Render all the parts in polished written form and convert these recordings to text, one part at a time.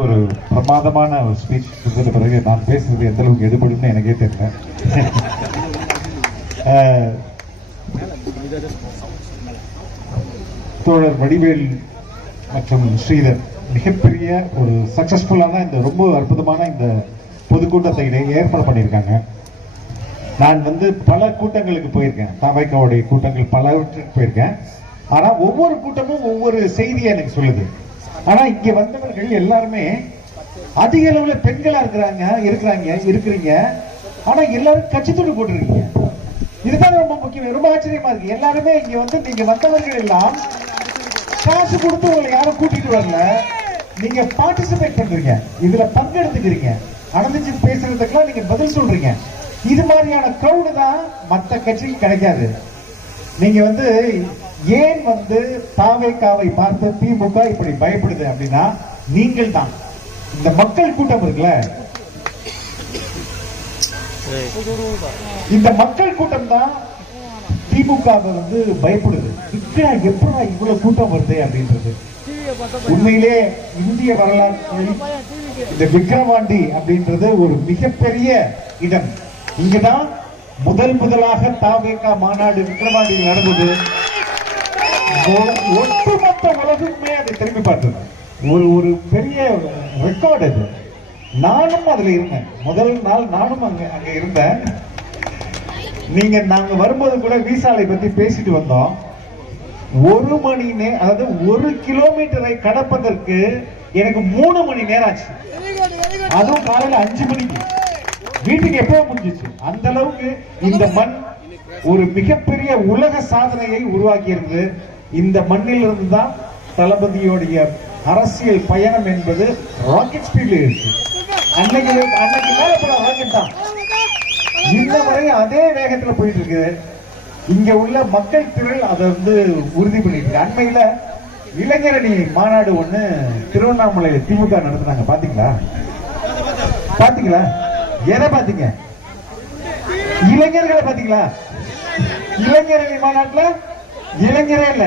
ஒரு பிரமாதமான ஒரு ஸ்பீச் கொடுத்த பிறகு நான் பேசுறது எந்த அளவுக்கு எடுபடும் எனக்கே தெரியல. தோழர் வடிவேல் மற்றும் ஸ்ரீதர் மிகப்பெரிய ஒரு சக்சஸ்ஃபுல்லான இந்த ரொம்ப அற்புதமான இந்த பொதுக்கூட்டத்தை ஏற்பாடு பண்ணியிருக்காங்க. நான் பல கூட்டங்களுக்கு போயிருக்கேன், தவைக்காவுடைய கூட்டங்கள் பலவற்றுக்கு போயிருக்கேன். ஆனா ஒவ்வொரு கூட்டமும் ஒவ்வொரு செய்தியை எனக்கு சொல்லுது. ஆனா இங்க வந்தவர்கள் எல்லாருமே அதிக அளவுல பெண்களா இருக்கிறீங்க. ஆனா எல்லாரும் கட்சித்துண்டு போட்டிருக்கீங்க. இதுதான் ரொம்ப முக்கியம். ரொம்ப ஆச்சரியமா இருக்கு. எல்லாருமே இங்க நீங்க வந்தவர்கள் எல்லாம் காசு கொடுத்து உங்களை யாரும் கூட்டிட்டு வரல. நீங்க பார்ட்டிசிபேட் பண்றீங்க, இதுல பங்கெடுத்துக்கிறீங்க, அனலிச்சு பேசுறதுக்கெல்லாம் நீங்க பதில் சொல்றீங்க. இது மாதிரியான கிரௌடு தான் மற்ற கட்சிக்கு கிடைக்காது. நீங்க ஏன் தாவேக்காவை பார்த்து திமுக இப்படி பயப்படுது அப்படின்னா நீங்கள் தான். இந்த மக்கள் கூட்டம் இருக்குல்ல, இந்த மக்கள் கூட்டம் தான் திமுக பயப்படுது. எப்படா இவ்வளவு கூட்டம் வருது அப்படின்றது. உண்மையிலே இந்திய வரலாற்றில் இந்த விக்கிரவாண்டி அப்படின்றது ஒரு மிகப்பெரிய இடம். இங்கதான் முதலாக தாவேகா மாநாடு விக்கிரவாண்டியில் நடந்தது. ஒட்டுமொத்த உலகமே அதை திரும்பி பார்த்தது. ஒரு பெரிய ரெக்கார்டு அது. நானும் அதுல இருந்தேன். முதல் நாள் நானும் அங்க இருந்தேன். நாங்க வரும்போது கூட விசாலை பத்தி பேசிட்டு வந்தோம். 1 மணி நேரம், அதாவது 1 கிலோமீட்டரை கடப்பதற்கு எனக்கு 3 மணி நேரம் ஆச்சு. அதுவும் காலையில 5 மணிக்கு. வீட்டுக்கு எப்போ முடிஞ்சிச்சு. அந்த அளவுக்கு இந்த மண் ஒரு மிகப்பெரிய உலக சாதனையை உருவாக்கி இருந்தது. இந்த மண்ணில் இருந்து தான் தளபதியோடைய அரசியல் பயணம் என்பது ராக்கெட் ஸ்பீட்ல இருக்கு. அன்னைக்கு மேல போன ராக்கெட் தான் இந்த வரை அதே வேகத்துல போயிட்டு இருக்கு. இங்க உள்ள மக்கள் திரள் அதை உறுதி பண்ணிட்டு. அண்மையில இளைஞரணி மாநாடு ஒண்ணு திருவண்ணாமலை திமுக நடத்துனாங்க. பாத்தீங்களா? எதை பாத்தீங்க? இளைஞர்களை பாத்தீங்களா? இளைஞரணி மாநாட்டுல இளைஞரே இல்ல.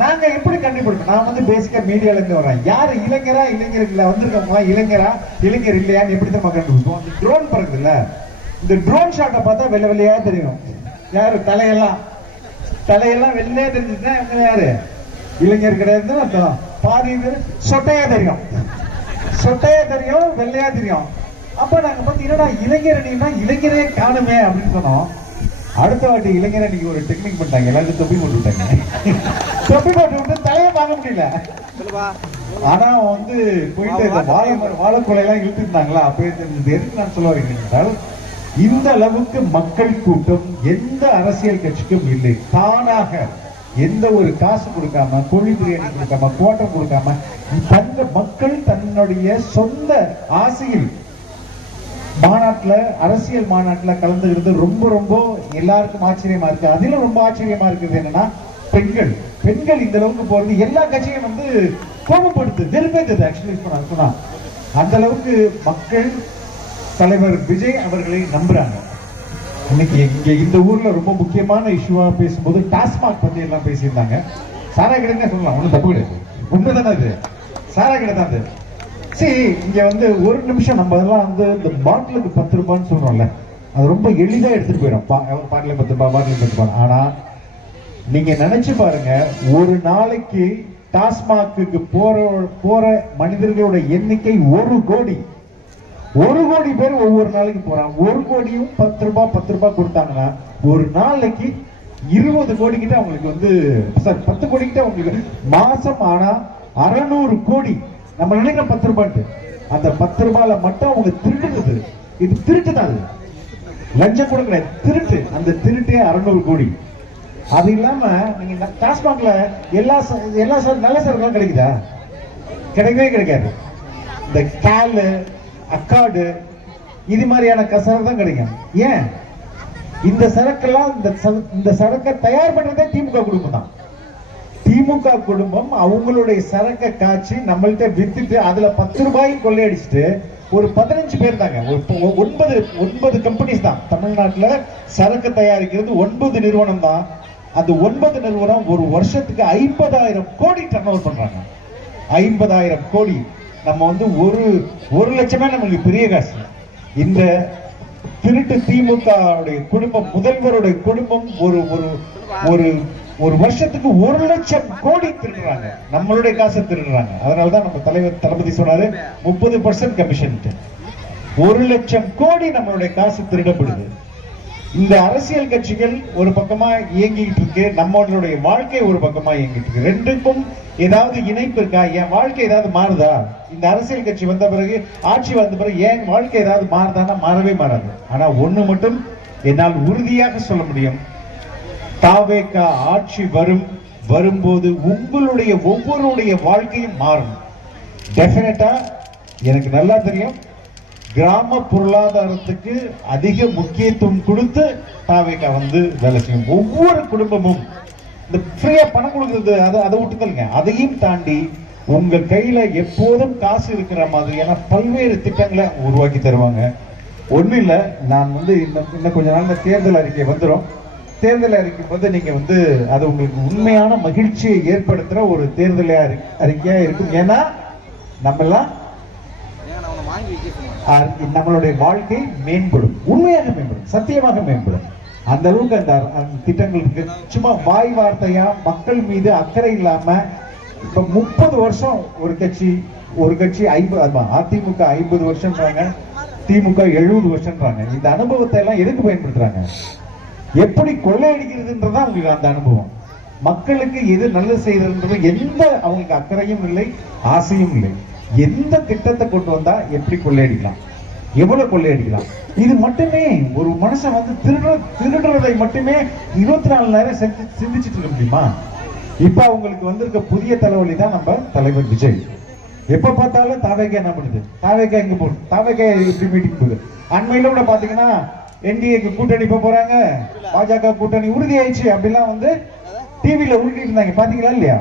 நாங்க எப்படி கண்டுபிடிப்போம்? நான் பேசிக்கா மீடியால இருந்து வரேன். யாரு இளைஞர்கள வந்திருக்கவங்களா இளைஞர் இல்லையான்னு எப்படி தான் கண்டுபிடிப்போம்? ட்ரோன் பறக்குது இல்ல, இந்த ட்ரோன் ஷாட்டை பார்த்தா வெள்ளை வெள்ளையா தெரியும். யாரு தலையெல்லாம் வெள்ளையா தெரிஞ்சுட்டா இவங்க யாரு? இளைஞர் கிடையாது அர்த்தம். பாதி சொட்டையா தெரியும், வெள்ளையா தெரியும். அப்ப நாங்க பாத்தீங்கன்னா இளைஞரணின்னா இளைஞரே காணுமே அப்படின்னு சொன்னோம். அடுத்த வாட்டி இளைஞரணிக்கு ஒரு டெக்னிக் பண்ணிட்டாங்க. எல்லாரும் தொப்பி போட்டு விட்டாங்க. தொப்பி போட்டு விட்டு தலையை பார்க்க முடியல. ஆனா போயிட்டு வாழைக்குலை எல்லாம் இழுத்துட்டாங்களா? அப்ப எதுக்கு நான் சொல்ல வரேன் என்றால், இந்த அளவுக்கு மக்கள் கூட்டம் எந்த அரசியல் கட்சிக்கும் இல்லை. தானாக எந்த ஒரு காசு கொடுக்காம, கோழி பிரியாணி கொடுக்காம, கோட்டம் கொடுக்காம, மக்கள் தன்னுடைய சொந்த ஆசையில் அரசியல் மாநாட்டுல கலந்துகிறது ரொம்ப எல்லாருக்கும் ஆச்சரியமா இருக்கு. அதிலும் ரொம்ப ஆச்சரியமா இருக்குது என்னன்னா, பெண்கள் இந்த அளவுக்கு போறது எல்லா கட்சியும் கோபப்படுத்து, வெறுப்பேற்றது. ஆக்சுவலி சொன்னா அந்த அளவுக்கு மக்கள் தலைவர் விஜய் அவர்களை நம்புறாங்க. இன்னைக்கு இங்க இந்த ஊர்ல ரொம்ப முக்கியமான இஷ்யூவா பேசும்போது டாஸ்மாக் பத்தி எல்லாம் பேசியிருந்தாங்க. சாரா கிடையாது சொல்லலாம், ஒன்னும் தப்பு கிடையாது. உண்மைதானே அது? சாரா கிடையாது. சரி, இங்க ஒரு நிமிஷம் நம்ம எல்லாம் இந்த பாட்டிலுக்கு 10 ரூபான்னு சொல்றோம்ல, அது ரொம்ப எளிதா எடுத்துட்டு போயிடும். பாட்டில 10 ரூபாய், பாட்டில் 10 ரூபாய். ஆனா நீங்க நினைச்சு பாருங்க, ஒரு நாளைக்கு டாஸ்மாக்கு போற மனிதர்களோட எண்ணிக்கை 1 கோடி. 1 கோடி பேர் ஒவ்வொரு நாளைக்கு போறான். 1 கோடியும் 10 ரூபாய் கொடுத்தாங்கன்னா ஒரு நாளைக்கு 20 கோடி கிட்ட அவங்களுக்கு 10 கோடி கிட்ட அவங்களுக்கு மாசம். ஆனா 600 கோடி நம்ம நினைக்கிற 10 ரூபாய். அந்த 10 ரூபாயில மட்டும் அவங்க திருடுறது. இது திருட்டு தான், லஞ்சம் கூட கிடையாது, திருட்டு. அந்த திருட்டே 600 கோடி. அது இல்லாம நீங்க டாஸ்மாக்ல எல்லா நல்ல சரக்குலாம் கிடைக்குதா? கிடைக்கவே கிடைக்காது. இந்த கால், அக்காடு, இது மாதிரியான சரக்கு தான் கிடைக்கும். ஏன்? இந்த சரக்கெல்லாம் இந்த சரக்கை தயார் பண்றதே திமுக குடும்பம் தான். திமுக குடும்பம் அவங்களுடைய சரக்கை காய்ச்சி நம்மள்கிட்ட வித்துட்டு அதுல 10 ரூபாயும் கொள்ளையடிச்சுட்டு ஒரு 15 பேர் தாங்க, 9 கம்பெனிஸ் தான் தமிழ்நாட்டுல சரக்கு தயாரிக்கிறது. 9 நிறுவனம் தான். அந்த 9 நிறுவனம் ஒரு வருஷத்துக்கு 50,000 கோடி டர்ன் ஓவர் பண்றாங்க. 50,000 கோடி. நம்ம வந்து ஒரு லட்சமே நமக்கு பெரிய காசு. இந்த திருட்டு திமுக குடும்பம், முதல்வருடைய குடும்பம் ஒரு ஒரு ஒரு ஒரு வருஷத்துக்கு 1 லட்சம் கோடி திருடுறாங்க, நம்மளுடைய காசை திருடுறாங்க. அதனாலதான் நம்ம தலைவர் தளபதி சொன்னாரு 30% கமிஷன். 1 லட்சம் கோடி நம்மளுடைய காசு திருடப்படுது. இந்த அரசியல் கட்சிகள் ஒரு பக்கமா இயங்கிட்டு இருக்கு, நம்மளுடைய வாழ்க்கை ஒரு பக்கமா இயங்கிட்டு இருக்கு. ரெண்டுக்கும் ஏதாவது இணைப்பு இருக்கா? என் வாழ்க்கை ஏதாவது மாறுதா? இந்த அரசியல் கட்சி வந்த பிறகு, ஆட்சி வந்த பிறகு என் வாழ்க்கை ஏதாவது மாறுதான்னா மாறவே மாறாது. ஆனா ஒண்ணு மட்டும் என்னால் உறுதியாக சொல்ல முடியும், தாவேகா ஆட்சி வரும்போது உங்களுடைய ஒவ்வொருடைய வாழ்க்கையும் மாறும். டெஃபினட்டா எனக்கு நல்லா தெரியும், கிராம பொருளாதாரத்துக்கு அதிக முக்கியத்துவம் கொடுத்து தாவேகா வந்து வேலை செய்யும். ஒவ்வொரு குடும்பமும் இந்த ஃப்ரீயா பணம் கொடுக்கிறது அதை விட்டுதல்ங்க, அதையும் தாண்டி உங்க கையில எப்போதும் காசு இருக்கிற மாதிரியான பல்வேறு திட்டங்களை உருவாக்கி தருவாங்க. ஒண்ணு இல்ல, நான் வந்து இன்னும் கொஞ்ச நாள் தேர்தல் அறிக்கை வந்துடும். தேர்தல் அறிக்கை வந்து நீங்க வந்து அது உங்களுக்கு உண்மையான மகிழ்ச்சியை ஏற்படுத்துற ஒரு தேர்தல் அறிக்கையா இருக்கும். ஏன்னா நம்மளுடைய வாழ்க்கை மேம்படும், உண்மையாக மேம்படும், சத்தியமாக மேம்படும். அந்த அளவுக்கு அந்த திட்டங்களுக்கு சும்மா வாய் வார்த்தையா மக்கள் மீது அக்கறை இல்லாம, இப்ப 30 வருஷம் ஒரு கட்சி 50, அதிமுக 50 வருஷம்ன்றாங்க, திமுக 70 வருஷம்ன்றாங்க. இந்த அனுபவத்தை எல்லாம் எதுக்கு பயன்படுத்துறாங்க? எப்படி கொள்ளையடிக்கிறதுன்றதா உங்களுக்கு அந்த அனுபவம். மக்களுக்கு எது நல்லது செய்யறதுன்றது எந்த அவங்களுக்கு அக்கறையும் இல்லை, ஆசையும் இல்லை. எந்த திட்டத்தை கொண்டு வந்தா எப்படி கொள்ளையடிக்கலாம், எவ்வளவு கொள்ளையடிக்கலாம், இது மட்டுமே ஒரு மனுஷன் வந்து திருடுறதை மட்டுமே 24 நேரம் சிந்திச்சுட்டு இருக்க முடியுமா? இப்ப அவங்களுக்கு வந்திருக்க புதிய தலைவலி தான் நம்ம தலைவர் விஜய். எப்ப பார்த்தாலும் தாவேகா என்ன பண்ணுது, தாவேகா எங்க போகுது, தாவேகா எப்படி மீட்டிங் போகுது. அண்மையில கூட பாத்தீங்கன்னா என்டிஏக்கு கூட்டணி போறாங்க, பாஜக கூட்டணி உறுதி ஆயிடுச்சு அப்படிலாம் வந்து டிவில உருட்டிட்டு இருந்தாங்க, பாத்தீங்களா இல்லையா?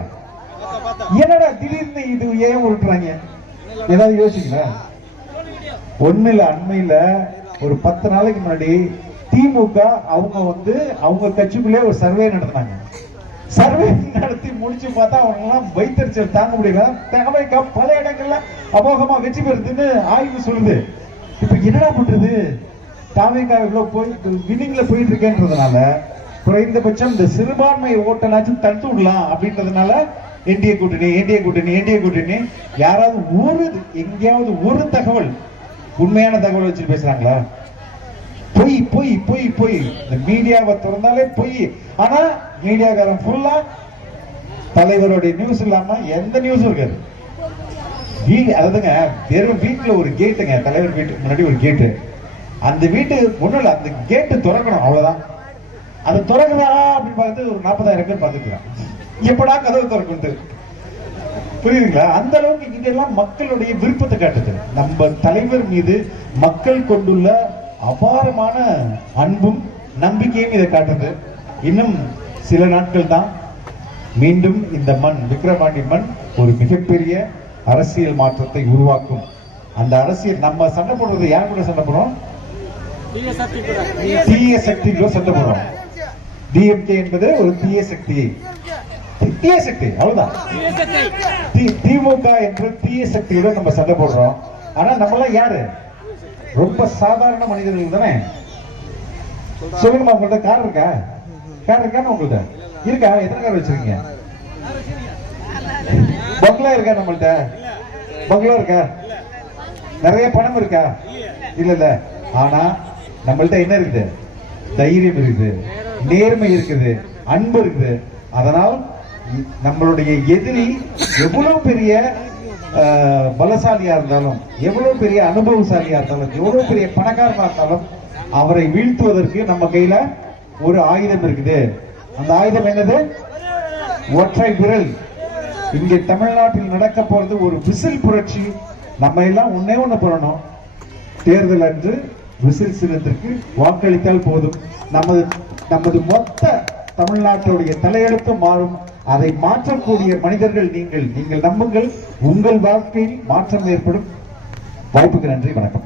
என்னடா திடீர்னு இது ஏன் உருட்டுறாங்க, ஏதாவது யோசிக்கல? ஒண்ணு இல்ல, அண்மையில ஒரு 10 நாளைக்கு முன்னாடி திமுக அவங்க வந்து அவங்க கட்சிக்குள்ளே ஒரு சர்வே நடத்தினாங்க. சர்வே நடத்தி முடிச்சு பார்த்தா அவங்க எல்லாம் வைத்தறிச்சல் தாங்க முடியல, தகவலுக்கு பல இடங்கள்ல அமோகமா வெற்றி பெறுதுன்னு ஆய்வு சொல்லுது. இப்ப என்னடா பண்றது, தாவேகா இவ்வளவு வின்னிங்ல போயிட்டு இருக்கேன்றதுனால குறைந்தபட்சம் இந்த சிறுபான்மை ஓட்டலாச்சும் தடுத்து விடலாம் அப்படின்றதுனால என்டிஏ கூட்டணி யாராவது எங்கேயாவது ஒரு தகவல், உண்மையான தகவல் வச்சு பேசுறாங்களா? பொய் பொய் பொய் பொய். இந்த மீடியாவை திறந்தாலே பொய். ஆனா மீடியாக்காரன் ஃபுல்லா தலைவருடைய நியூஸ் இல்லாம எந்த நியூஸும் இருக்காது. அதாவதுங்க, வெறும் வீட்டுல ஒரு கேட்டுங்க, தலைவர் வீட்டுக்கு முன்னாடி ஒரு கேட்டு, அந்த வீட்டு ஒண்ணும் இல்ல, அந்த கேட்டு திறக்கணும், அவ்வளவுதான். அது திறக்குதா அப்படின்னு பார்த்து ஒரு 40,000 பேர் பார்த்துக்கலாம், எப்படா கதவு திறக்கும், புரியுதுங்களா? அந்த அளவுக்கு இங்க எல்லாம் மக்களுடைய விருப்பத்தை காட்டுது. நம்ம தலைவர் மீது மக்கள் கொண்டுள்ள அபாரமான அன்பும் நம்பிக்கையும் இதை காட்டுது. இன்னும் சில நாட்கள் தான் மீண்டும் இந்த மண், விக்கிரவாண்டி மண் ஒரு மிகப்பெரிய அரசியல் மாற்றத்தை உருவாக்கும். அந்த அரசியல் நம்ம சண்டை போடுறது யார் கூட சண்டை போடுறோம்? தீய சக்தி கூட சண்டை போடுறோம். டிஎம்கே என்பது ஒரு தீய சக்தி, அவ்வளவுதான். திமுக என்ற தீய சக்தியுடன் நம்ம சண்டை போடுறோம். ஆனா நம்மளாம் யாரு? ரொம்ப சாதாரண மனிதர்கள் தானே. சொல்லுங்கம்மா, உங்கள்ட்ட கார் இருக்கா? கார் இருக்கான்னு உங்கள்ட்ட இருக்கா? எத்தனை கார் வச்சிருக்கீங்க? பங்களா இருக்கா? நம்மள்ட்ட பங்களா இருக்கா? நிறைய பணம் இருக்கா? இல்ல. ஆனா நம்மள்ட்ட என்ன இருக்குது? தைரியம் இருக்குது, நேர்மை இருக்குது, அன்பு இருக்குது. அதனால் நம்மளுடைய எதிரி எவ்வளவு பெரிய பலசாலியா இருந்தாலும், எவ்வளவு பெரிய அனுபவசாலியா இருந்தாலும், எவ்வளவு பெரிய பணக்காரனா இருந்தாலும், அவரை வீழ்த்துவதற்கு நம்ம கையில ஒரு ஆயுதம் இருக்குது. அந்த ஆயுதம் என்னது? ஒற்றை விரல். இங்கே தமிழ்நாட்டில் நடக்க போறது ஒரு விசில் புரட்சி. நம்ம எல்லாம் ஒன்னே ஒண்ணு பண்ணணும், தேர்தல் அன்று விசில் சின்னத்திற்கு வாக்களித்தால் போதும். நமது மொத்த தமிழ்நாட்டுடைய தலையெழுத்து மாறும். அதை மாற்றக்கூடிய மனிதர்கள் நீங்கள் நம்புங்கள், உங்கள் வாழ்க்கையில் மாற்றம் ஏற்படும். வாய்ப்புக்கு நன்றி, வணக்கம்.